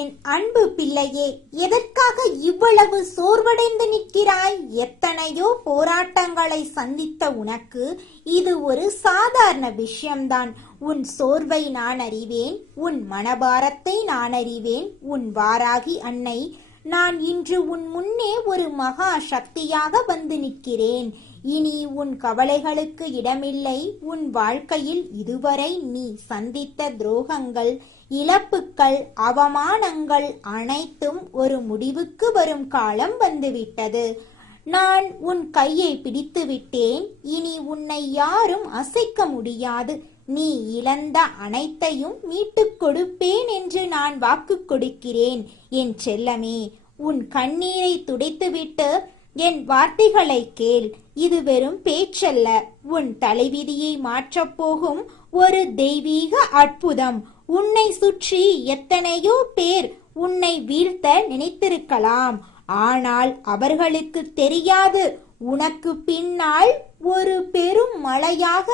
என் அன்பு பிள்ளையே, எதற்காக இவ்வளவு சோர்வடைந்து நிற்கிறாய்? எத்தனையோ போராட்டங்களை சந்தித்த உனக்கு இது ஒரு சாதாரண விஷயம்தான். உன் சோர்வை நான் அறிவேன், உன் மனபாரத்தை நான் அறிவேன். உன் வாராகி அன்னை, நான் இன்று உன் முன்னே ஒரு மகா சக்தியாக வந்து நிற்கிறேன். இனி உன் கவலைகளுக்கு இடமில்லை. உன் வாழ்க்கையில் இதுவரை நீ சந்தித்த துரோகங்கள், இழப்புக்கள், அவமானங்கள் அனைத்தும் ஒரு முடிவுக்கு வரும் காலம் வந்துவிட்டது. நான் உன் கையை பிடித்து விட்டேன். இனி உன்னை யாரும் அசைக்க முடியாது. நீ இழந்த அனைத்தையும் மீட்டுக் கொடுப்பேன் என்று நான் வாக்கு கொடுக்கிறேன். என் செல்லமே, உன் கண்ணீரை துடைத்துவிட்டு என் வார்த்தைகளை கேள். இது வெறும் பேச்சல்ல, உன் தலைவிதியை மாற்றப் போகும் ஒரு தெய்வீக அற்புதம். உன்னை சுற்றி எத்தனையோ பேர் உன்னை வீழ்த்த நினைத்திருக்கலாம். ஆனால் அவர்களுக்கு தெரியாது, உனக்கு பின்னால் ஒரு பெரும் மலையாக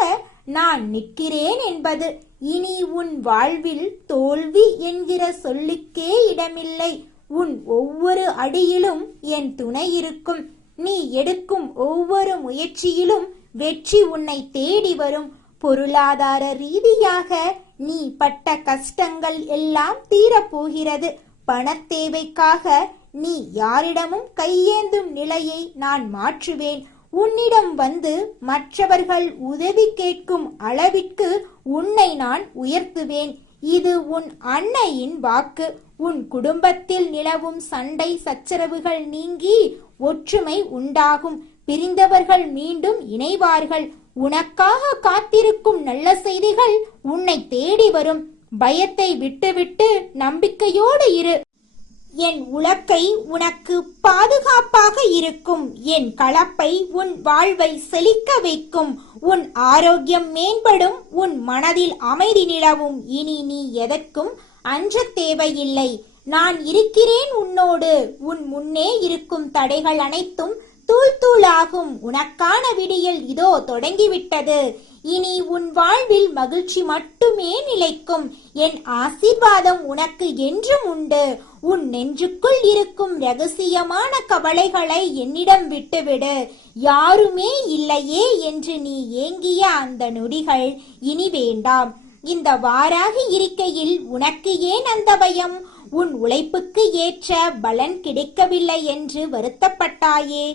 நான் நிற்கிறேன் என்பது. இனி உன் வாழ்வில் தோல்வி என்கிற சொல்லுக்கே இடமில்லை. உன் ஒவ்வொரு அடியிலும் என் துணை இருக்கும். நீ எடுக்கும் ஒவ்வொரு முயற்சியிலும் வெற்றி உன்னை தேடி வரும். பொருளாதார ரீதியாக நீ பட்ட கஷ்டங்கள் எல்லாம் தீரப்போகிறது. பணத்தேவைக்காக நீ யாரிடமும் கையேந்தும் நிலையை நான் மாற்றுவேன். உன்னிடம் வந்து மற்றவர்கள் உதவி கேட்கும் அளவிற்கு உன்னை நான் உயர்த்துவேன். இது உன் அன்னையின் வாக்கு. உன் குடும்பத்தில் நிலவும் சண்டை சச்சரவுகள் நீங்கி ஒற்றுமை உண்டாகும். பிரிந்தவர்கள் மீண்டும் இணைவார்கள். உனக்காக காத்திருக்கும் நல்ல செய்திகள் உன்னை தேடி வரும். பயத்தை விட்டுவிட்டு நம்பிக்கையோடு இரு. என் உலக்கை உனக்கு பாதுகாப்பாக இருக்கும். என் கலப்பை உன் வாழ்வை செழிக்க வைக்கும். உன் ஆரோக்கியம் மேம்படும். உன் மனதில் அமைதி நிலவும். இனி நீ எதற்கும் அஞ்ச தேவையில்லை. நான் இருக்கிறேன் உன்னோடு. உன் முன்னே இருக்கும் தடைகள் அனைத்தும் தூள் தூளாகும். உனக்கான விடியல் இதோ தொடங்கிவிட்டது. இனி உன் வாழ்வில் மகிழ்ச்சி மட்டுமே நிலைக்கும். என் ஆசீர்வாதம் உனக்கு என்றும் உண்டு. உன் நெஞ்சுக்குள் இருக்கும் ரகசியமான கவலைகளை என்னிடம் விட்டுவிடு. யாருமே இல்லையே என்று நீ ஏங்கிய அந்த நொடிகள் இனி வேண்டாம். இந்த வாராகி இருக்கையில் உனக்கு ஏன் அந்த பயம்? உன் உழைப்புக்கு ஏற்ற பலன் கிடைக்கவில்லை என்று வருத்தப்பட்டாயே.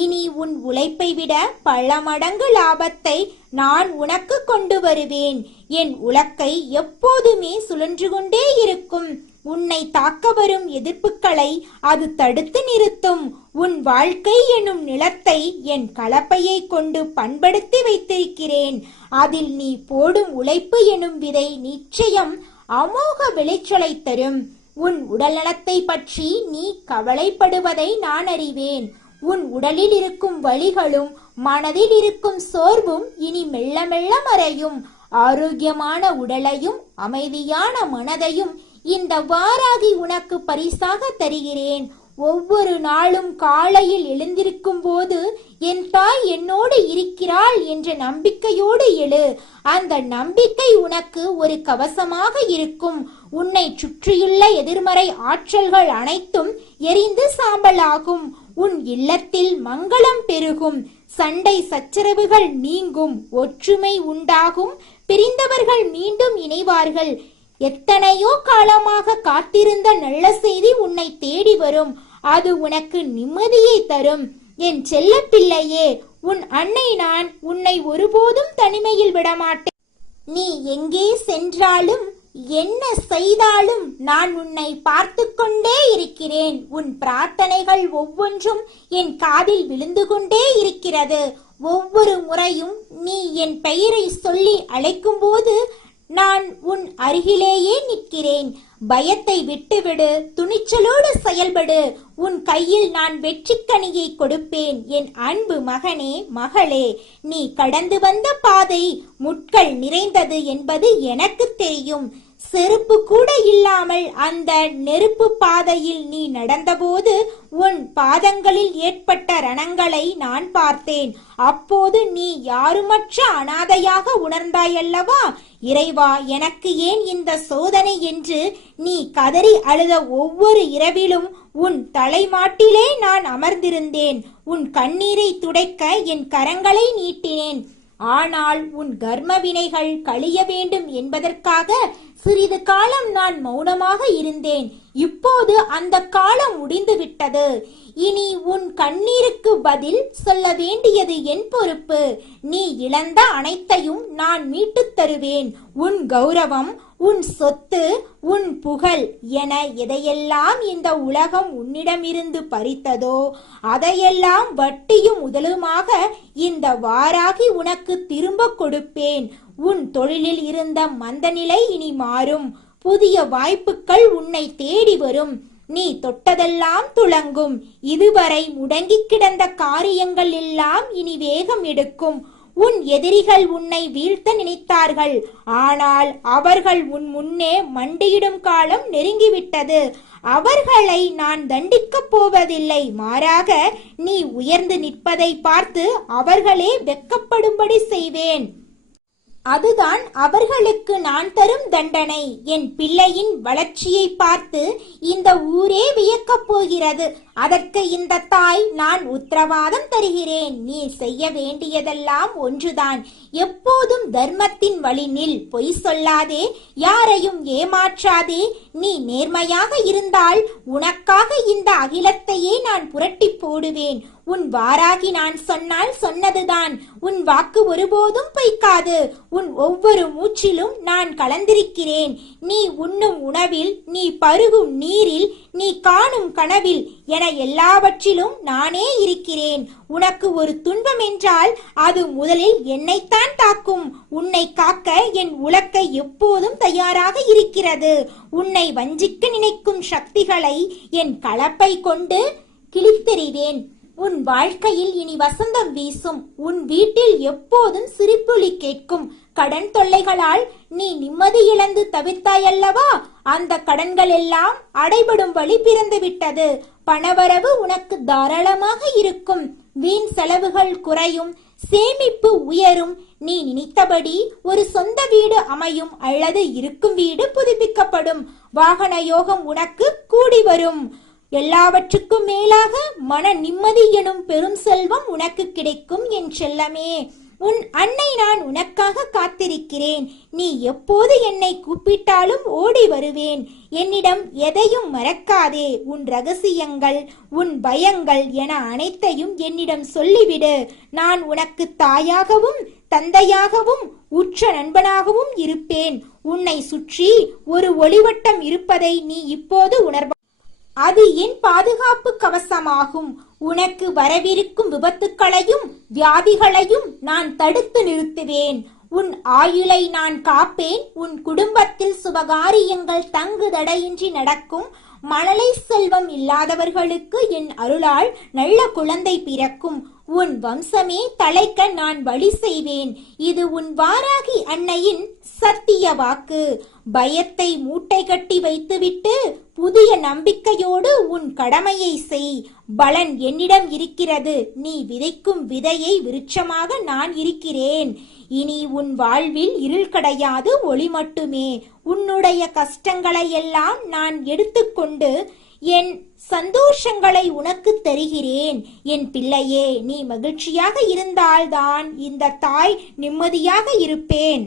இனி உன் உழைப்பை விட பல மடங்கு லாபத்தை நான் உனக்கு கொண்டு வருவேன். என் உலக்கை எப்போதுமே சுழன்று கொண்டே இருக்கும். உன்னை தாக்க வரும் எதிர்ப்புகளை அது தடுத்து நிறுத்தும். உன் வாழ்க்கை எனும் நிலத்தை என் கலப்பையை கொண்டு பண்படுத்தி வைத்திருக்கிறேன். அதில் நீ போடும் உழைப்பு எனும் விதை நிச்சயம் அமோக விளைச்சலை தரும். உன் உடல்நலத்தை பற்றி நீ கவலைப்படுவதை நான் அறிவேன். உன் உடலில் இருக்கும் வலிகளும் மனதில் இருக்கும் சோர்வும் இனி மெல்ல மெல்ல மறையும். ஆரோக்கியமான உடலையும் அமைதியான மனதையும் இந்த வாராகி உனக்கு பரிசாக தருகிறேன். ஒவ்வொரு நாளும் காலையில் எழுந்திருக்கும் போது என் தாய் என்னோடு இருக்கிறாள் என்ற நம்பிக்கையோடு எழு. அந்த நம்பிக்கை உனக்கு ஒரு கவசமாக இருக்கும். உன்னை சுற்றியுள்ள எதிர்மறை ஆற்றல்கள் அனைத்தும் எரிந்து சாம்பலாகும். உன் இல்லத்தில் மங்களம் பெருகும். சண்டை சச்சரவுகள் நீங்கும். ஒற்றுமை உண்டாகும். பிரிந்தவர்கள் மீண்டும் இணைவார்கள். எத்தனையோ காலமாக காத்திருந்த நல்ல செய்தி உன்னை தேடி வரும். அது உனக்கு நிம்மதியை தரும். என் செல்ல பிள்ளையே, உன் அன்னை நான் உன்னை ஒருபோதும் தனிமையில் விடமாட்டேன். நீ எங்கே சென்றாலும் என்ன செய்தாலும் நான் உன்னை பார்த்து கொண்டே இருக்கிறேன். உன் பிரார்த்தனைகள் ஒவ்வொன்றும் என் காதில் விழுந்து கொண்டே இருக்கிறது. ஒவ்வொரு முறையும் நீ என் பெயரை சொல்லி அழைக்கும் போது நான் உன் அருகிலேயே நிற்கிறேன். பயத்தை விட்டுவிடு. துணிச்சலோடு செயல்படு. உன் கையில் நான் வெற்றிக்கனியை கொடுப்பேன். என் அன்பு மகனே, மகளே, நீ கடந்து வந்த பாதை முட்கள் நிறைந்தது என்பது எனக்கு தெரியும். செருப்பு கூட இல்லாமல் அந்த நெருப்பு பாதையில் நீ நடந்தபோது உன் பாதங்களில் ஏற்பட்ட ரணங்களை நான் பார்த்தேன். அப்போது நீ யாருமற்ற அனாதையாக உணர்ந்தாயல்லவா? இறைவா, எனக்கு ஏன் இந்த சோதனை என்று நீ கதறி அழுத ஒவ்வொரு இரவிலும் உன் தலைமாட்டிலே நான் அமர்ந்திருந்தேன். உன் கண்ணீரை துடைக்க என் கரங்களை நீட்டினேன். ஆனால் உன் கர்ம வினைகள் கழிய வேண்டும் என்பதற்காக சிறிது காலம் நான் மௌனமாக இருந்தேன். இப்போது அந்த காலம் முடிந்து விட்டது. இனி உன் கண்ணீருக்கு பதில் சொல்ல வேண்டியது என் பொறுப்பு. நீ இழந்த அனைத்தையும் நான் மீட்டுத் தருவேன். உன் கௌரவம், உன் சொத்து, உன் புகழ் என எதையெல்லாம் இந்த உலகம் உன்னிடமிருந்து பறித்ததோ அதையெல்லாம் வட்டியும் முதலுமாக இந்த வாராகி உனக்கு திரும்ப கொடுப்பேன். உன் தொழிலில் இருந்த மந்தநிலை இனி மாறும். புதிய வாய்ப்புகள் உன்னை தேடி வரும். நீ தொட்டதெல்லாம் துளங்கும். இதுவரை முடங்கி கிடந்த காரியங்கள் எல்லாம் இனி வேகம் எடுக்கும். உன் எதிரிகள் உன்னை வீழ்த்த நினைத்தார்கள். ஆனால் அவர்கள் உன் முன்னே மண்டியிடும் காலம் நெருங்கிவிட்டது. அவர்களை நான் தண்டிக்கப் போவதில்லை. மாறாக நீ உயர்ந்து நிற்பதை பார்த்து அவர்களே வெட்கப்படும்படி செய்வேன். அதுதான் அவர்களுக்கு நான் தரும் தண்டனை. என் பிள்ளையின் வளர்ச்சியை பார்த்து இந்த ஊரே வியக்கப் போகிறது. அதற்கு இந்த தாய் நான் உத்தரவாதம் தருகிறேன். நீ செய்ய வேண்டியதெல்லாம் ஒன்றுதான். எப்போதும் தர்மத்தின் வழி நில். பொய் சொல்லாதே, யாரையும் ஏமாற்றாதே. நீ நேர்மையாக இருந்தால் உனக்காக இந்த அகிலத்தையே நான் புரட்டி போடுவேன். உன் வாராகி நான் சொன்னால் சொன்னதுதான். உன் வாக்கு ஒருபோதும் பொய்க்காது. உன் ஒவ்வொரு மூச்சிலும் நான் கலந்திருக்கிறேன். நீ உண்ணும் உணவில், நீ பருகும் நீரில், நீ காணும் கனவில் என எல்லாவற்றிலும் நானே இருக்கிறேன். உனக்கு ஒரு துன்பம் என்றால் அது முதலில் என்னைத்தான் தாக்கும். உன்னை காக்க என் உலக்கை எப்போதும் தயாராக இருக்கிறது. உன்னை வஞ்சிக்க நினைக்கும் சக்திகளை என் கலப்பை கொண்டு கிழித்தெறிவேன். உன் வாழ்க்கையில் இனி வசந்தம் வீசும். உன் வீட்டில் எப்போதும் சிரிப்பொலி கேட்கும். கடன் தொல்லைகளால் நீ நிம்மதி இழந்து தவிர்த்தாயல்லவா? அந்த கடன்கள் எல்லாம் அடைபடும் வழி பிறந்து விட்டது. பணவரவு உனக்கு தாராளமாக இருக்கும். வீண் செலவுகள் குறையும். சேமிப்பு உயரும். நீ நினைத்தபடி ஒரு சொந்த வீடு அமையும் அல்லது இருக்கும் வீடு புதுப்பிக்கப்படும். வாகன யோகம் உனக்கு கூடி வரும். எல்லாவற்றுக்கும் மேலாக மன நிம்மதி எனும் பெரும் செல்வம் உனக்கு கிடைக்கும். என் செல்லமே, உன் அன்னை நான் உனக்காக காத்திருக்கிறேன். நீ எப்போது என்னை கூப்பிட்டாலும் ஓடி வருவேன். என்னிடம் எதையும் மறக்காதே. உன் ரகசியங்கள், உன் பயங்கள் என அனைத்தையும் என்னிடம் சொல்லிவிடு. நான் உனக்கு தாயாகவும் தந்தையாகவும் உற்ற நண்பனாகவும் இருப்பேன். உன்னை சுற்றி ஒரு ஒளிவட்டம் இருப்பதை நீ இப்போது உணர்வாய். அது என் பாதுகாப்பு கவசமாகும். உனக்கு வரவிருக்கும் விபத்துக்களையும் வியாதிகளையும் நான் தடுத்து நிறுத்துவேன். உன் ஆயுளை நான் காப்பேன். உன் குடும்பத்தில் சுபகாரியங்கள் தங்கு தடையின்றி நடக்கும். மழலை செல்வம் இல்லாதவர்களுக்கு என் அருளால் நல்ல குழந்தை பிறக்கும். உன் வம்சமே தலைக்க நான் வழி செய்வேன். இது உன் வாராகி அன்னையின் சத்திய வாக்கு. பயத்தை மூட்டை கட்டி வைத்துவிட்டு புதிய நம்பிக்கையோடு உன் கடமையை செய். பலன் என்னிடம் இருக்கிறது. நீ விதைக்கும் விதையை விருட்சமாக நான் இருக்கிறேன். இனி உன் வாழ்வில் இருள் கிடையாது, ஒளி மட்டுமே. உன்னுடைய கஷ்டங்களை எல்லாம் நான் எடுத்துக்கொண்டு என் சந்தோஷங்களை உனக்கு தருகிறேன். என் பிள்ளையே, நீ மகிழ்ச்சியாக இருந்தால்தான் இந்த தாய் நிம்மதியாக இருப்பேன்.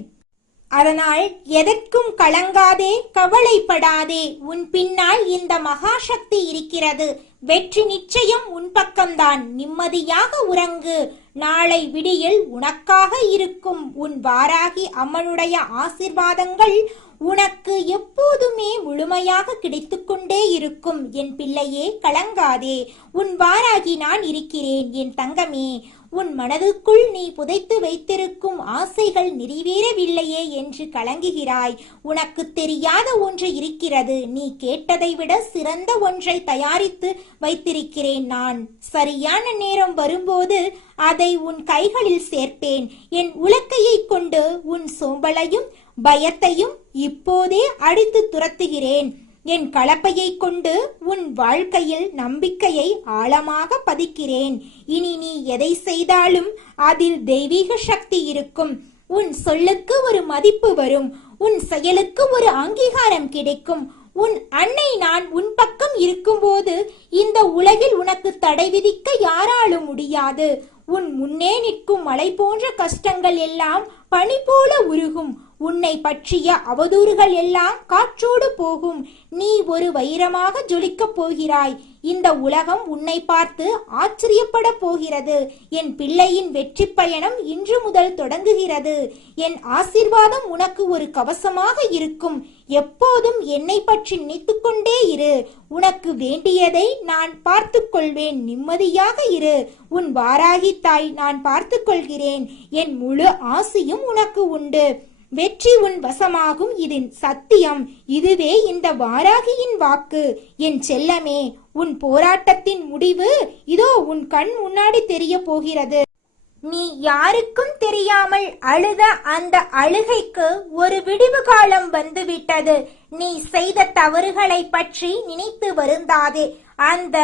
அதனால் எதற்கும் கலங்காதே, கவலைப்படாதே. உன் பின்னால் இந்த மகாசக்தி இருக்கிறது. வெற்றி நிச்சயம் உன் பக்கம்தான். நிம்மதியாக உறங்கு. நாளை விடியில் உனக்காக இருக்கும் உன் வாராகி அம்மனுடைய ஆசீர்வாதங்கள் உனக்கு எப்போதுமே முழுமையாக கிடைத்துக்கொண்டே இருக்கும். என் பிள்ளையே, கலங்காதே. உன் வாராகி நான் இருக்கிறேன். என் தங்கமே, உன் மனதுக்குள் நீ புதைத்து வைத்திருக்கும் ஆசைகள் நிறைவேறவில்லையே என்று கலங்குகிறாய். உனக்கு தெரியாத ஒன்று இருக்கிறது. நீ கேட்டதை விட சிறந்த ஒன்றை தயாரித்து வைத்திருக்கிறேன் நான். சரியான நேரம் வரும்போது அதை உன் கைகளில் சேர்ப்பேன். என் உலக்கையை கொண்டு உன் சோம்பலையும் பயத்தையும் இப்போதே அடித்து துரத்துகிறேன். என் கலப்பையை கொண்டு உன் வாழ்க்கையில் நம்பிக்கையை ஆழமாக பதிக்கிறேன். இனி நீ எதை செய்தாலும் அதில் தெய்வீக சக்தி இருக்கும். உன் சொல்லுக்கு ஒரு மதிப்பு வரும், உன் செயலுக்கு ஒரு அங்கீகாரம் கிடைக்கும். உன் அன்னை நான் உன் பக்கம் இருக்கும்போது இந்த உலகில் உனக்கு தடை விதிக்க யாராலும் முடியாது. உன் முன்னே நிற்கும் மலை போன்ற கஷ்டங்கள் எல்லாம் பனி போல உருகும். உன்னை பற்றிய அவதூறுகள் எல்லாம் காற்றோடு போகும். நீ ஒரு வைரமாக ஜொலிக்கப் போகிறாய். இந்த உலகம் உன்னை பார்த்து ஆச்சரியப்பட போகிறது. என் பிள்ளையின் வெற்றி பயணம் இன்று முதல் தொடங்குகிறது. என் ஆசீர்வாதம் உனக்கு ஒரு கவசமாக இருக்கும். எப்போதும் என்னை பற்றி நினைத்துக் கொண்டே இரு. உனக்கு வேண்டியதை நான் பார்த்து கொள்வேன். நிம்மதியாக இரு. உன் வாராகி தாய் நான் பார்த்து கொள்கிறேன். என் முழு ஆசையும் உனக்கு உண்டு. வெற்றி உன் வசமாகும். இது சத்தியம். இதுவே இந்த வாராகியின் வாக்கு. என் செல்லமே, உன் போராட்டத்தின் முடிவு இதோ உன் கண் முன்னாடி தெரிய போகிறது. நீ யாருக்கும் தெரியாமல் அழுத அந்த அழுகைக்கு ஒரு விடிவு காலம் வந்துவிட்டது. நீ செய்த தவறுகளை பற்றி நினைத்து வருந்தாதே. அந்த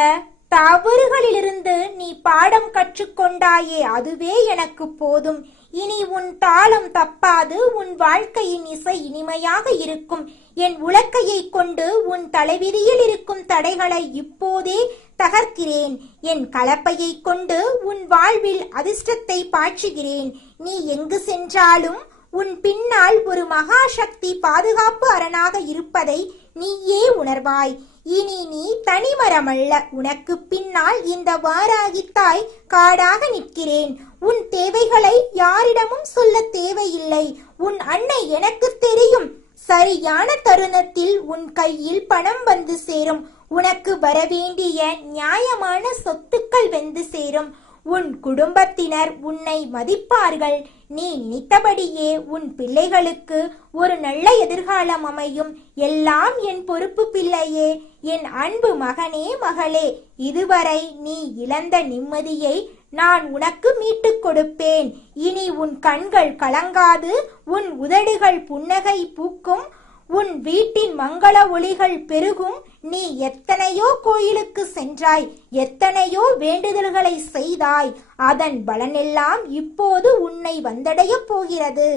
தவறுகளிலிருந்து நீ பாடம் கற்றுக்கொண்டாயே, அதுவே எனக்கு போதும். இனி உன் தாளம் தப்பாது. உன் வாழ்க்கையின் இசை இனிமையாக இருக்கும். என் உலக்கையை கொண்டு உன் தலைவிதியில் இருக்கும் தடைகளை இப்போதே தகர்க்கிறேன். என் கலப்பையை கொண்டு உன் வாழ்வில் அதிர்ஷ்டத்தை பாய்ச்சுகிறேன். நீ எங்கு சென்றாலும் உன் பின்னால் ஒரு மகாசக்தி பாதுகாப்பு அரணாக இருப்பதை நீயே உணர்வாய். இனி நீ தனிமரமல்ல. உனக்கு பின்னால் இந்த வாராகி தாய் காடாக நிற்கிறேன். உன் தேவைகளை யாரிடமும் சொல்ல தேவையில்லை. உன் அன்னை எனக்கு தெரியும். சரியான தருணத்தில் உன் கையில் பணம் வந்து சேரும். உனக்கு வரவேண்டிய நியாயமான சொத்துக்கள் வந்து சேரும். உன் குடும்பத்தினர் உன்னை மதிப்பார்கள். நீ நினைத்தபடியே உன் பிள்ளைகளுக்கு ஒரு நல்ல எதிர்காலம் அமையும். எல்லாம் என் பொறுப்பு பிள்ளையே, என் அன்பு மகனே மகளே. இதுவரை நீ இழந்த நிம்மதியை நான் உனக்கு மீட்டுக் கொடுப்பேன். இனி உன் கண்கள் கலங்காது. உன் உதடுகள் புன்னகை பூக்கும். உன் வீட்டின் மங்கள ஒளிகள் பெருகும். நீ எத்தனையோ கோயிலுக்கு சென்றாய், எத்தனையோ வேண்டுதல்களை செய்தாய். அதன் பலனெல்லாம் இப்போது உன்னை வந்தடைய போகிறது.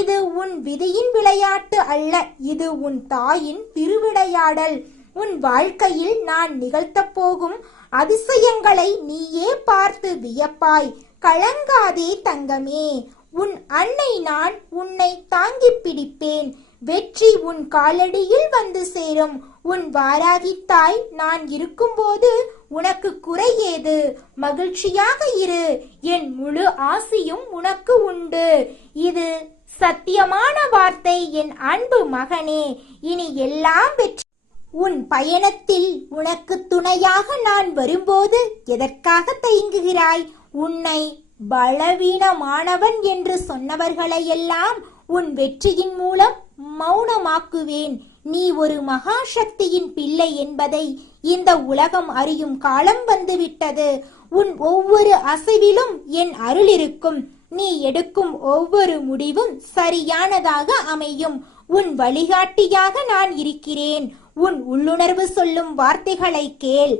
இது உன் விதியின் விளையாட்டு அல்ல, இது உன் தாயின் திருவிளையாடல். உன் வாழ்க்கையில் நான் நிகழ்த்தப் போகும் அதிசயங்களை நீயே பார்த்து வியப்பாய். கலங்காதே தங்கமே. உன் அன்னை நான் உன்னை தாங்கி பிடிப்பேன். வெற்றி உன் காலடியில் வந்து சேரும். உன் வாராகி தாய் நான் இருக்கும்போது உனக்கு குறை ஏது? மகிழ்ச்சியாக இரு. என் முழு ஆசியும் உனக்கு உண்டு. இது சத்தியமான வார்த்தை என் அன்பு மகனே. இனி எல்லாம் வெற்றி. உன் பயணத்தில் உனக்கு துணையாக நான் வரும்போது எதற்காக தயங்குகிறாய்? உன்னை பலவீனமானவன் என்று சொன்னவர்களையெல்லாம் உன் வெற்றியின் மூலம் மௌனமாக்குவேன். நீ ஒரு மகாசக்தியின் பிள்ளை என்பதை இந்த உலகம் அறியும் காலம் வந்துவிட்டது. உன் ஒவ்வொரு அசைவிலும் என் அருள் இருக்கும். நீ எடுக்கும் ஒவ்வொரு முடிவும் சரியானதாக அமையும். உன் வழிகாட்டியாக நான் இருக்கிறேன். உன் உள்ளுணர்வு சொல்லும் வார்த்தைகளை கேள்.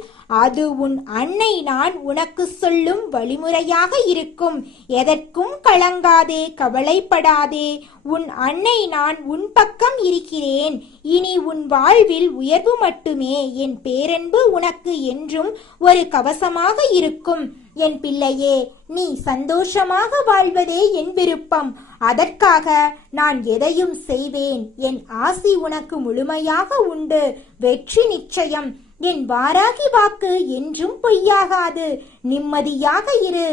அது உன் அன்னை நான் உனக்கு சொல்லும் வழிமுறையாக இருக்கும். எதற்கும் கலங்காதே, கவலைப்படாதே. உன் அன்னை நான் உன் பக்கம் இருக்கிறேன். இனி உன் வாழ்வில் உயர்வு மட்டுமே. என் பேரன்பு உனக்கு என்றும் ஒரு கவசமாக இருக்கும். என் பிள்ளையே, நீ சந்தோஷமாக வாழ்வதே என் விருப்பம். அதற்காக நான் எதையும் செய்வேன். என் ஆசி உனக்கு முழுமையாக உண்டு. வெற்றி நிச்சயம். என் வாராகி வாக்கு என்றும் பொய்யாகாது. நிம்மதியாக இரு.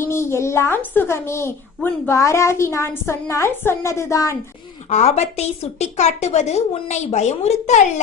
இனி எல்லாம் சுகமே. உன் வாராகி நான் சொன்னால் சொன்னதுதான். ஆபத்தை சுட்டிக்காட்டுவது உன்னை பயமுறுத்த அல்ல,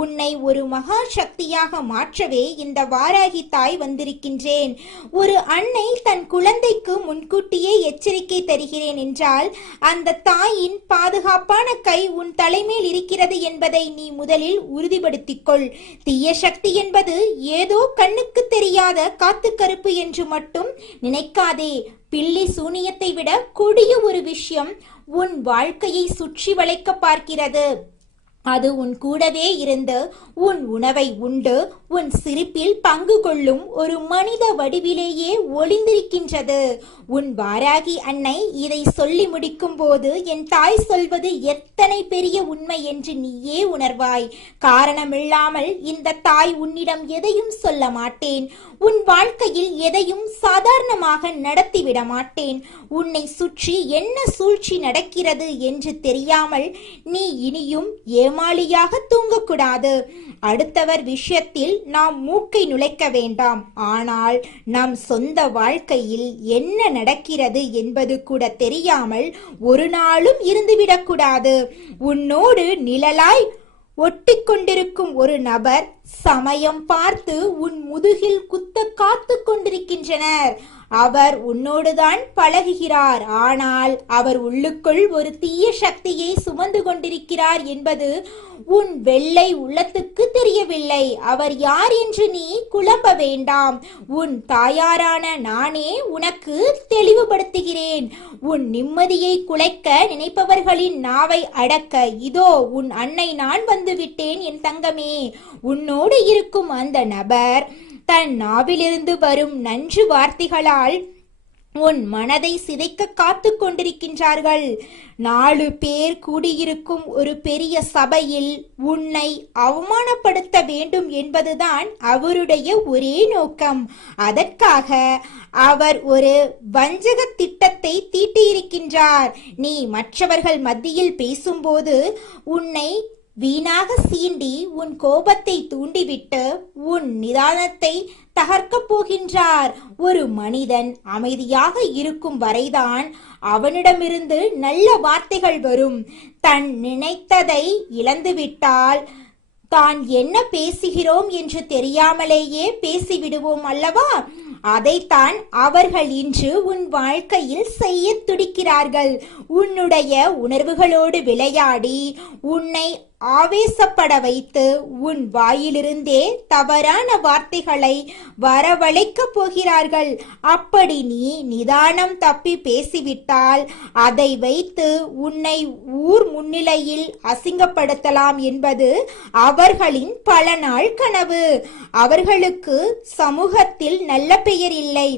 உன்னை ஒரு மகா சக்தியாக மாற்றவே இந்த வாராகி தாய் வந்திருக்கின்றேன். ஒரு அன்னை தன் குழந்தைக்கு முன்கூட்டியே எச்சரிக்கை தருகிறேன் என்றால் அந்த தாயின் பாதுகாப்பான கை உன் தலைமேல் இருக்கிறது என்பதை நீ முதலில் உறுதிப்படுத்திக் கொள். தீய சக்தி என்பது ஏதோ கண்ணுக்கு தெரியாத காத்து கருப்பு என்று மட்டும் நினைக்காதே. பில்லி சூனியத்தை விட கொடிய ஒரு விஷயம் உன் வாழ்க்கையை சுற்றி வளைக்க பார்க்கிறது. அது உன் கூடவே இருந்து உன் உணவை உண்டு உன் சிரிப்பில் பங்கு கொள்ளும் ஒரு மனித வடிவிலேயே ஒளிந்திருக்கின்றது. உன் வாராகி அன்னை இதை சொல்லி முடிக்கும் போது என் தாய் சொல்வது எத்தனை பெரிய உண்மை என்று நீயே உணர்வாய். காரணமில்லாமல் இந்த தாய் உன்னிடம் எதையும் சொல்ல மாட்டேன். உன் வாழ்க்கையில் எதையும் சாதாரணமாக நடத்திவிட மாட்டேன். உன்னை சுற்றி என்ன சூழ்ச்சி நடக்கிறது என்று தெரியாமல் நீ இனியும் ஏமாளியாக தூங்கக்கூடாது. அடுத்தவர் விஷயத்தில் நாம் மூக்கை நுழைக்க வேண்டாம். ஆனால் நம் சொந்த வாழ்க்கையில் என்ன நடக்கிறது என்பது கூட தெரியாமல் ஒரு நாளும் இருந்துவிடக்கூடாது. உன்னோடு நிழலாய் ஒட்டி கொண்டிருக்கும் ஒரு நபர் சமயம் பார்த்து உன் முதுகில் குத்த காத்து கொண்டிருக்கின்றனர். அவர் உன்னோடுதான் பழகுகிறார். ஆனால் அவர் உள்ளுக்குள் ஒரு தீய சக்தியை சுமந்து கொண்டிருக்கிறார் என்பது உன் வெள்ளை உள்ளத்துக்கு தெரியவில்லை. அவர் யார் என்று நீ குழம்ப வேண்டாம். உன் தாயாரான நானே உனக்கு தெளிவுபடுத்துகிறேன். உன் நிம்மதியை குலைக்க நினைப்பவர்களின் நாவை அடக்க இதோ உன் அன்னை நான் வந்துவிட்டேன் என் தங்கமே. உன்னோடு இருக்கும் அந்த நபர் தன் நாவிலிருந்து வரும் நன்று வார்த்தைகளால் உன் மனதை சிதைக்க காத்து கொண்டிருக்கின்றார்கள். 4 பேர் கூடியிருக்கும் ஒரு பெரிய சபையில் உன்னை அவமானப்படுத்த வேண்டும் என்பதுதான் அவருடைய ஒரே நோக்கம். அதற்காக அவர் ஒரு வஞ்சக திட்டத்தை தீட்டியிருக்கின்றார். நீ மற்றவர்கள் மத்தியில் பேசும்போது உன்னை வீணாக சீண்டி உன் கோபத்தை தூண்டிவிட்டு உன் நிதானத்தை தகர்க்கப் போகின்றார். ஒரு மனிதன் அமைதியாக இருக்கும் வரைதான் அவனிடமிருந்து நல்ல வார்த்தைகள் வரும். தன் நினைத்ததை இழந்துவிட்டால் தான் என்ன பேசுகிறோம் என்று தெரியாமலேயே பேசிவிடுவோம் அல்லவா? அதைத்தான் அவர்கள் இன்று உன் வாழ்க்கையில் செய்ய துடிக்கிறார்கள். உன்னுடைய உணர்வுகளோடு விளையாடி உன்னை ஆவேசப்பட வைத்து உன் வாயிலிருந்தே தவறான வார்த்தைகளை வரவழைக்கப் போகிறார்கள். அப்படி நீ நிதானம் தப்பி பேசிவிட்டால் அதை வைத்து உன்னை ஊர் முன்னிலையில் அசிங்கப்படுத்தலாம் என்பது அவர்களின் பல நாள் கனவு. அவர்களுக்கு சமூகத்தில் நல்ல பெயர் இல்லை.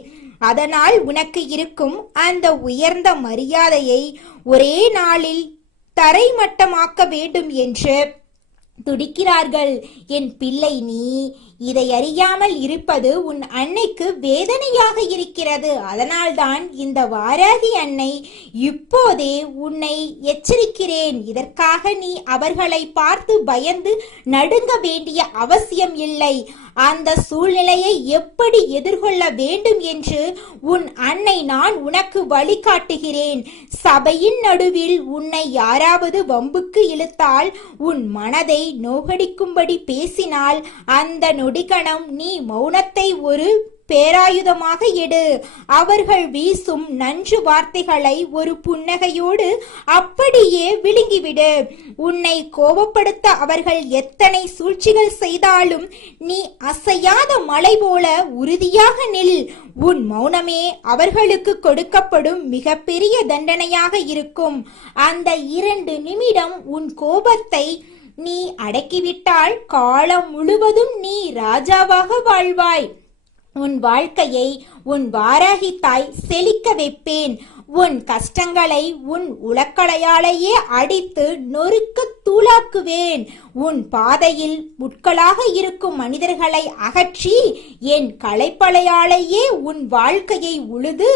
அதனால் உனக்கு இருக்கும் அந்த உயர்ந்த மரியாதையை ஒரே நாளில் தரைமட்டமாக்க வேண்டும் என்று துடிக்கிறார்கள். என் பிள்ளை, நீ இதை அறியாமல் இருப்பது உன் அன்னைக்கு வேதனையாக இருக்கிறது. அதனால்தான் இந்த வாராகி அன்னை இப்போதே உன்னை எச்சரிக்கிறேன். இதற்காக நீ அவர்களை பார்த்து பயந்து நடுங்க வேண்டிய அவசியம் இல்லை. அந்த சூழ்நிலையை எப்படி எதிர்கொள்ள வேண்டும் என்று உன் அன்னை நான் உனக்கு வழிகாட்டுகிறேன். சபையின் நடுவில் உன்னை யாராவது வம்புக்கு இழுத்தால், உன் மனதை நோகடிக்கும்படி பேசினால், அந்த நொடிகணம் நீ மௌனத்தை ஒரு பேராயுதமாக எடு. அவர்கள் வீசும் நன்று வார்த்தைகளை ஒரு புன்னகையோடு அப்படியே விழுங்கிவிடு. உன்னை கோபப்படுத்த அவர்கள் எத்தனை சூழ்ச்சிகள் செய்தாலும் நீ அசையாத மலை போல உறுதியாக நில். உன் மௌனமே அவர்களுக்கு கொடுக்கப்படும் மிகப்பெரிய தண்டனையாக இருக்கும். அந்த 2 நிமிடம் உன் கோபத்தை நீ அடக்கிவிட்டால் காலம் முழுவதும் நீ ராஜாவாக வாழ்வாய். உன் வாழ்க்கையை உன் வாராகி தாய் செழிக்க வைப்பேன். உன் கஷ்டங்களை உன் உலக்களையாலேயே அடித்து நொறுக்க தூளாக்குவேன். உன் பாதையில் முட்களாக இருக்கும் மனிதர்களை அகற்றி என் களைப்பலையாலேயே உன் வாழ்க்கையை உழுது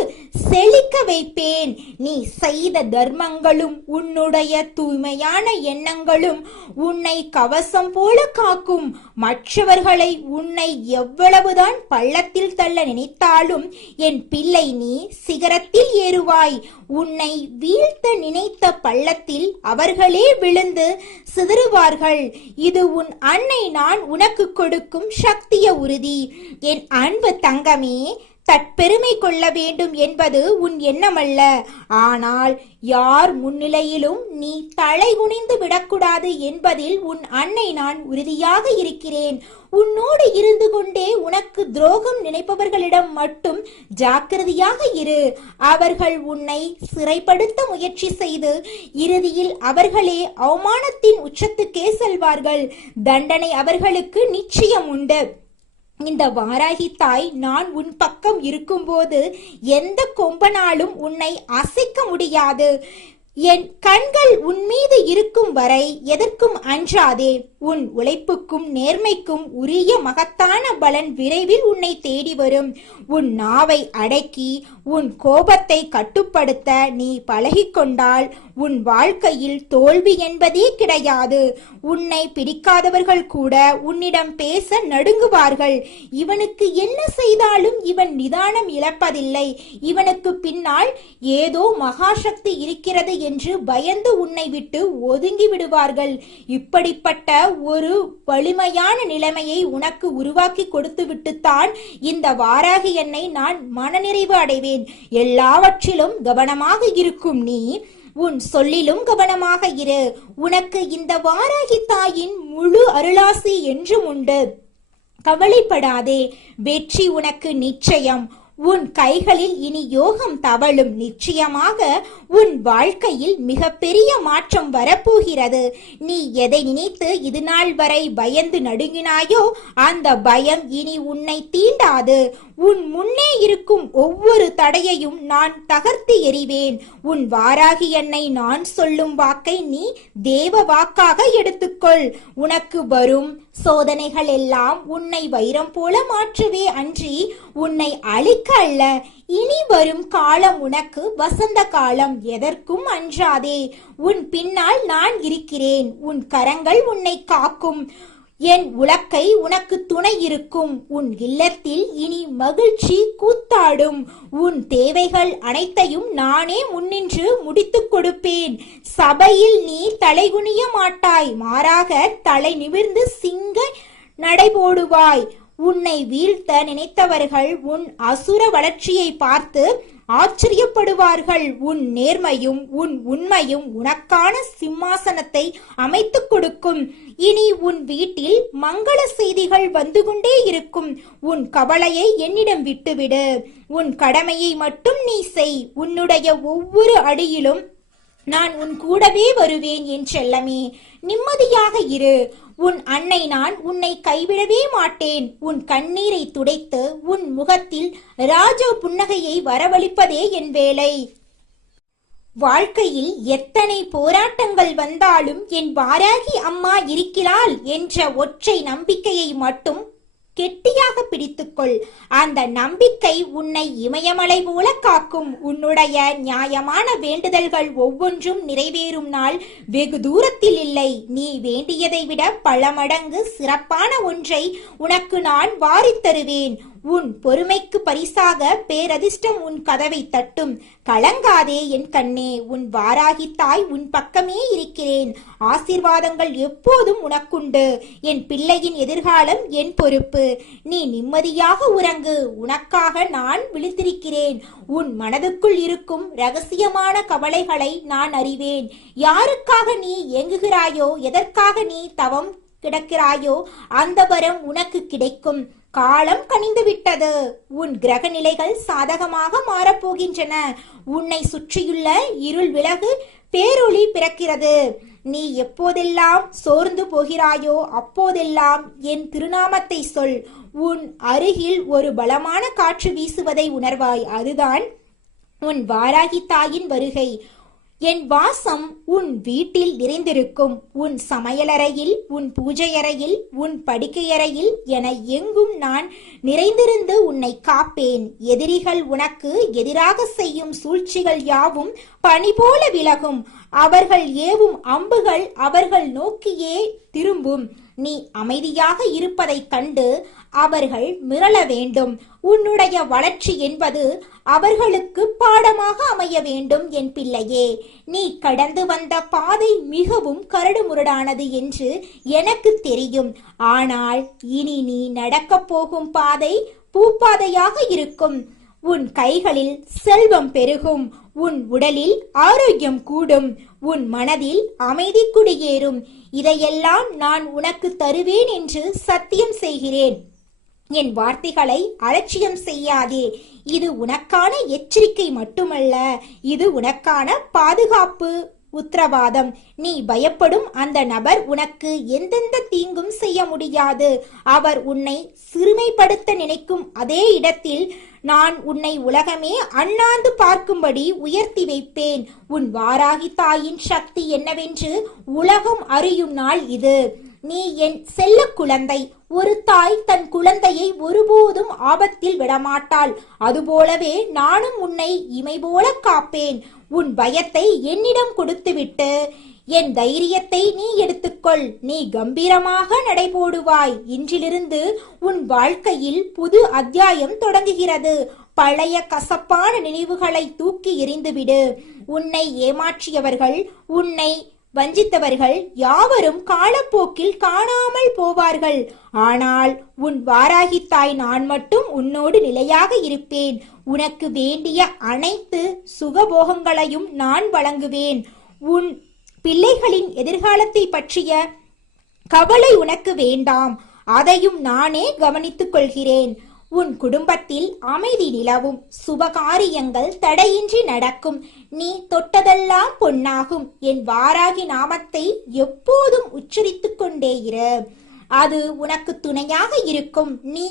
செழிக்க வைப்பேன். நீ செய்த தர்மங்களும் உன்னுடைய தூய்மையான எண்ணங்களும் உன்னை கவசம் போல காக்கும். மற்றவர்களை உன்னை எவ்வளவுதான் பள்ளத்தில் தள்ள நினைத்தாலும் என் பிள்ளை, நீ சிகரத்தில் ஏறுவாய். உன்னை வீழ்த்த நினைத்த பள்ளத்தில் அவர்களே விழுந்து சிதறுவார்கள். இது உன் அன்னை நான் உனக்கு கொடுக்கும் சக்திய உறுதி. என் அன்பு தங்கமே, தற்பெருமை கொள்ள வேண்டும் என்பது உன் எண்ணமல்ல. ஆனால் யார் முன்னிலையிலும் நீ தலை குனிந்து விடக்கூடாது என்பதில் உன் அன்னை நான் உறுதியாக இருக்கிறேன். உன்னோடு இருந்து கொண்டே உனக்கு துரோகம் நினைப்பவர்களிடம் மட்டும் ஜாக்கிரதையாக இரு. அவர்கள் உன்னை சிறைப்படுத்த முயற்சி செய்து இறுதியில் அவர்களே அவமானத்தின் உச்சத்துக்கே செல்வார்கள். தண்டனை அவர்களுக்கு நிச்சயம் உண்டு. இந்த வாராகி தாய் நான் உன் பக்கம் இருக்கும்போது எந்த கொம்பனாலும் உன்னை அசைக்க முடியாது. என் கண்கள் உன் மீது இருக்கும் வரை எதற்கும் அஞ்சாதே. உன் உழைப்புக்கும் நேர்மைக்கும் உரிய மகத்தான பலன் விரைவில் உன்னை தேடி வரும். உன் நாவை அடக்கி உன் கோபத்தை கட்டுப்படுத்த நீ பழகிக்கொண்டால் உன் வாழ்க்கையில் தோல்வி என்பதே கிடையாது. உன்னை பிடிக்காதவர்கள் கூட உன்னிடம் பேச நடுங்குவார்கள். இவனுக்கு என்ன செய்தாலும் இவன் நிதானம் இழப்பதில்லை, இவனுக்கு பின்னால் ஏதோ மகாசக்தி இருக்கிறது என்று பயந்து உன்னை விட்டு ஒதுங்கி விடுவார்கள். இப்படிப்பட்ட ஒரு வலிமையான நிலைமையை உனக்கு உருவாக்கி கொடுத்து விட்டுத்தான் இந்த வாராகி என்னை நான் மனநிறைவு அடைவேன். எல்லாவற்றிலும் கவனமாக இருக்கும் நீ உன் சொல்லிலும் கவனமாக இரு. உனக்கு இந்த வாராகி தாயின் முழு அருளாசி என்றும் உண்டு. கவலைப்படாதே, வெற்றி உனக்கு நிச்சயம். உன் கைகளில் இனி யோகம் தவழும். நிச்சயமாக உன் வாழ்க்கையில் மிகப்பெரிய மாற்றம் வரப்போகிறது. நீ எதை நினைத்து இது நாள் வரை பயந்து நடுங்கினாயோ அந்த பயம் இனி உன்னை தீண்டாது. உன் முன்னே இருக்கும் ஒவ்வொரு தடையையும் நான் தகர்த்து எறிவேன். உன் வாராகி என்னை நான் சொல்லும் வாக்கை நீ தேவ வாக்காக எடுத்துக்கொள். உனக்கு வரும் சோதனைகள் எல்லாம் உன்னை வைரம் போல மாற்றவே அன்றி உன்னை அழிக்க அல்ல. இனி வரும் காலம் உனக்கு வசந்த காலம். எதற்கும் அஞ்சாதே. உன் பின்னால் நான் இருக்கிறேன். உன் கரங்கள் உன்னை காக்கும். என் உலக்கை உனக்கு துணை இருக்கும். உன் இல்லத்தில் இனி மகிழ்ச்சி கூத்தாடும். உன் தேவைகள் அனைத்தையும் நானே முன்னின்று முடித்துக் கொடுப்பேன். சபையில் நீ தலைகுனிய மாட்டாய், மாறாக தலை நிமிர்ந்து சிங்க நடைபோடுவாய். உன்னை வீழ்த்த நினைத்தவர்கள் உன் அசுர வளர்ச்சியை பார்த்து ஆச்சரியப்படுவார்கள். உன் நேர்மையும் உன் உண்மையும் உனக்கான சிம்மாசனத்தை அமைத்துக் கொடுக்கும். இனி உன் வீட்டில் மங்கள செய்திகள் வந்து கொண்டே இருக்கும். உன் கவலையை என்னிடம் விட்டுவிடு. உன் கடமையை மட்டும் நீ செய். உன்னுடைய ஒவ்வொரு அடியிலும் நான் உன் கூடவே வருவேன் என் செல்லமே. நிம்மதியாக இரு. உன் அன்னை நான் உன்னை கைவிடவே மாட்டேன். உன் கண்ணீரை துடைத்து உன் முகத்தில் ராஜ புன்னகையை வரவழைப்பதே என் வேலை. வாழ்க்கையில் எத்தனை போராட்டங்கள் வந்தாலும் என் வாராகி அம்மா இருக்கிறாள் என்ற ஒற்றை நம்பிக்கையை மட்டும் கெட்டியாக பிடித்துக்கொள். அந்த நம்பிக்கை உன்னை இமயமலை போல காக்கும். உன்னுடைய நியாயமான வேண்டுதல்கள் ஒவ்வொன்றும் நிறைவேறும் நாள் வெகு தூரத்தில் இல்லை. நீ வேண்டியதை விட பல மடங்கு சிறப்பான ஒன்றை உனக்கு நான் வாரித் தருவேன். உன் பொறுமைக்கு பரிசாக பேரதிர்ஷ்டம் உன் கதவை தட்டும். கலங்காதே என் கண்ணே. உன் வாராகி தாய் உன் பக்கமே இருக்கிறேன். ஆசீர்வாதங்கள் எப்போதும் உனக்குண்டு. என் பிள்ளையின் எதிர்காலம் என் பொறுப்பு. நீ நிம்மதியாக உறங்கு. உனக்காக நான் விழித்திருக்கிறேன். உன் மனதுக்குள் இருக்கும் ரகசியமான கவலைகளை நான் அறிவேன். யாருக்காக நீ ஏங்குகிறாயோ, எதற்காக நீ தவம் கிடக்கிறாயோ அந்த வரம் உனக்கு கிடைக்கும். காலம் கனிந்து விட்டது. உன் கிரக நிலைகள் சாதகமாக மாறப்போகின்றன. உன்னை சுற்றியுள்ள இருள் விலகு, பேரொளி பிறக்கிறது. நீ எப்போதெல்லாம் சோர்ந்து போகிறாயோ அப்போதெல்லாம் என் திருநாமத்தை சொல். உன் அருகில் ஒரு பலமான காற்று வீசுவதை உணர்வாய். அதுதான் உன் வாராகி தாயின் வருகை. என் வாசம் உன் வீட்டில் நிறைந்திருக்கும். உன் சமையலறையில், உன் பூஜையறையில், உன் படுக்கையறையில் என எங்கும் நான் நிறைந்திருந்து உன்னை காப்பேன். எதிரிகள் உனக்கு எதிராக செய்யும் சூழ்ச்சிகள் யாவும் பனி போல விலகும். அவர்கள் ஏவும் அம்புகள் அவர்கள் நோக்கியே திரும்பும். நீ அமைதியாக இருப்பதைக் கண்டு அவர்கள் மிரள வேண்டும். உன்னுடைய வளர்ச்சி என்பது அவர்களுக்கு பாடமாக அமைய வேண்டும் என் பிள்ளையே. நீ கடந்து வந்த பாதை மிகவும் கரடுமுரடானது என்று எனக்கு தெரியும். ஆனால் இனி நீ நடக்கப் போகும் பாதை பூப்பாதையாக இருக்கும். உன் கைகளில் செல்வம் பெருகும், உன் உடலில் ஆரோக்கியம் கூடும், உன் மனதில் அமைதி குடியேறும். இதையெல்லாம் நான் உனக்கு தருவேன் என்று சத்தியம் செய்கிறேன். என் வார்த்தைகளை அலட்சியம் செய்யாதே. இது உனக்கான எச்சரிக்கை மட்டுமல்ல, இது உனக்கான பாதுகாப்பு உத்தரவாதம். நீ பயப்படும் அந்த நபர் உனக்கு எந்தெந்த தீங்கும் செய்ய முடியாது. அவர் உன்னை சிறுமைப்படுத்த நினைக்கும் அதே இடத்தில் நான் உன்னை உலகமே அண்ணாந்து பார்க்கும்படி உயர்த்தி வைப்பேன். உன் வாராகி தாயின் சக்தி என்னவென்று உலகம் அறியும் நாள் இது. நீ என் செல்ல குழந்தை. ஒரு தாய் தன் குழந்தையை ஒருபோதும் ஆபத்தில் விடமாட்டாள். அதுபோலவே நானும் உன்னை இமை போல காப்பேன். உன் பயத்தை என்னிடம் கொடுத்துவிட்டு என் தைரியத்தை நீ எடுத்துக்கொள். நீ கம்பீரமாக நடைபோடுவாய். இன்றிலிருந்து உன் வாழ்க்கையில் புது அத்தியாயம் தொடங்குகிறது. பழைய கசப்பான நினைவுகளை தூக்கி எறிந்துவிடு. உன்னை ஏமாற்றியவர்கள், உன்னை வஞ்சித்தவர்கள் யாவரும் காலப்போக்கில் காணாமல் போவார்கள். ஆனால் உன் வாராகி தாய் நான் மட்டும் உன்னோடு நிலையாக இருப்பேன். உனக்கு வேண்டிய அனைத்து சுகபோகங்களையும் நான் வழங்குவேன். உன் பிள்ளைகளின் எதிர்காலத்தை பற்றிய கவலை உனக்கு வேண்டாம். அதையும் நானே கவனித்துக் கொள்கிறேன். உன் குடும்பத்தில் அமைதி நிலவும். சுபகாரியங்கள் தடையின்றி நடக்கும். நீ தொட்டதெல்லாம் பொன்னாகும். என் வாராகி நாமத்தை எப்போதும் உச்சரித்துக் கொண்டே இரு. அது உனக்கு துணையாக இருக்கும். நீ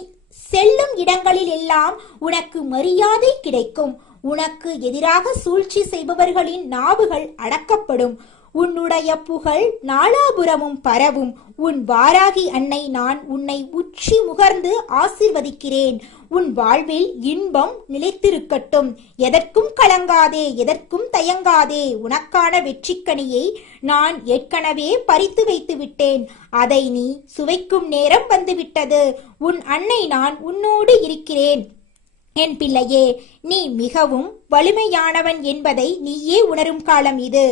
செல்லும் இடங்களில் எல்லாம் உனக்கு மரியாதை கிடைக்கும். உனக்கு எதிராக சூழ்ச்சி செய்பவர்களின் நாவுகள் அடக்கப்படும். உன்னுடைய புகழ் நாலாபுரமும் பரவும். உன் வாராகி அன்னை நான் உன்னை உச்சி முகர்ந்து ஆசீர்வதிக்கிறேன். உன் வாழ்வில் இன்பம் நிலைத்திருக்கட்டும். எதற்கும் கலங்காதே, எதற்கும் தயங்காதே. உனக்கான வெற்றிக்கனியை நான் ஏற்கனவே பறித்து வைத்து விட்டேன். அதை நீ சுவைக்கும் நேரம் வந்துவிட்டது. உன் அன்னை நான் உன்னோடு இருக்கிறேன். என் பிள்ளையே, நீ மிகவும் வலிமையானவன் என்பதை நீயே உணரும் காலம் இது.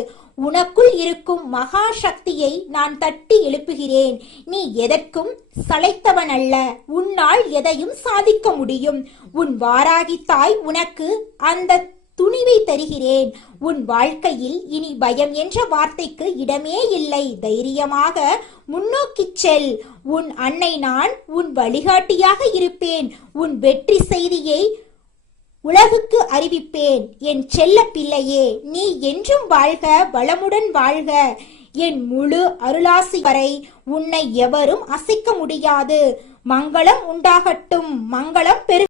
உனக்குள் இருக்கும் மகா சக்தியை நான் தட்டி எழுப்புகிறேன். நீ எதற்கும் சளைத்தவன் அல்ல. உன்னால் எதையும் சாதிக்க முடியும். உன் வாராகி தாய் உனக்கு அந்த துணிவை தருகிறேன். உன் வாழ்க்கையில் இனி பயம் என்ற வார்த்தைக்கு இடமே இல்லை. தைரியமாக முன்னோக்கிச் செல். உன் அன்னை நான் உன் வழிகாட்டியாக இருப்பேன். உன் வெற்றி செய்தியை உலகுக்கு அறிவிப்பேன். என் செல்ல பிள்ளையே, நீ என்றும் வாழ்க, வளமுடன் வாழ்க. என் முழு அருளாசி வரை உன்னை எவரும் அசைக்க முடியாது. மங்களம் உண்டாகட்டும். மங்களம் பெரு